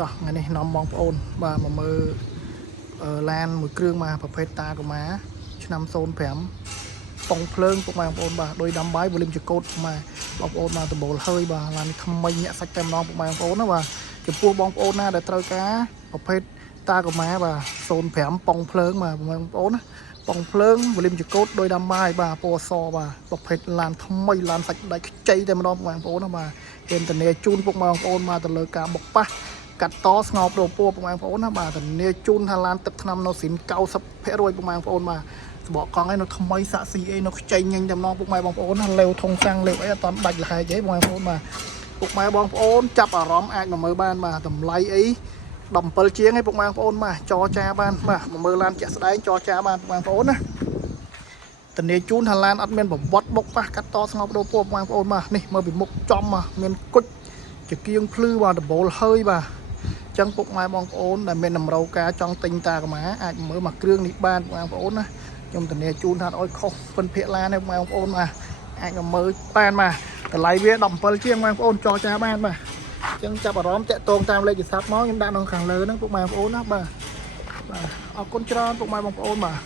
តោះថ្ងៃនេះនាំបងប្អូនបាទមកមើលឡានមួយគ្រឿងមកប្រភេទតាកូម៉ាឆ្នាំ05ប៉ុងភ្លើងពុកម៉ែបងប្អូនបាទដោយដាំបាយវ៉ូលីមចកូតម៉ែបងប្អូនមកដំបូលហើយបាទឡាននេះថ្មីញាក់សាច់តែម្ដងពុកម៉ែបងប្អូនណាបាទចំពោះបងប្អូនណាដែលត្រូវការប្រភេទតាកូម៉ាបាទ05ប៉ុងភ្លើងបាទបងប្អូនណាប៉ុងភ្លើងវ៉ូលីមចកូតដោយដាំបាយបាទពណ៌សបាទប្រភេទឡានថ្មីឡានសាច់ដៃខ្ចីតែម្ដងបងប្អូនណាបាទហ៊ានតនេជូនពុកម៉ែបងប្អូនមកទៅលើការបុកប៉ះកាត់តស្ងោបដោពោពុកម៉ែបងប្អូនណាបាទធានាជូនថាឡានទឹកថ្នាំនៅស៊ីន90%ពុកម៉ែបងប្អូនបាទស្បកកង់ឯនៅថ្មីសាក់ស៊ីអីនៅខ្ចីញញតែម្ដងពុកម៉ែបងប្អូនណាលេវធុងសាំងលេវអីអត់តាន់ដាច់លហែកទេពុកម៉ែបងប្អូនបាទពុកម៉ែបងប្អូនចាប់អារម្មណ៍អាចមកមើលបានបាទតម្លៃអី17ជាងឯងពុកម៉ែបងប្អូនបាទចរចាបានបាទមកមើលឡានជាក់ស្ដែងចរចាបានពុកម៉ែបងប្អូនណាធានាជូនថាឡានអត់មានប្រវត្តិបុកប៉ះកាត់តស្ងោបដោពោពុកម៉ែបងប្អូនបាទនេះមើលពីមុខចំបាទមានគុជជាគៀងភ្លឺបាទដបូលហើយបាទចឹងពុកម៉ែបងប្អូនដែលមានតម្រូវការចង់ទិញតាកូម៉ាអាចមើលមកគ្រឿងនេះបានបងប្អូនណាខ្ញុំធានាជូនថាអត់ឲ្យខុសពិនភាគឡានទេបងប្អូនបាទអាចមកមើលបានបាទតម្លៃវា17ជាងបងប្អូនចរចាបានបាទចឹងចាប់អារម្មណ៍តាក់ទងតាមលេខទូរស័ព្ទមកខ្ញុំដាក់នៅខាងលើហ្នឹងពុកម៉ែបងប្អូនណាបាទអរគុណច្រើនពុកម៉ែបងប្អូនបាទ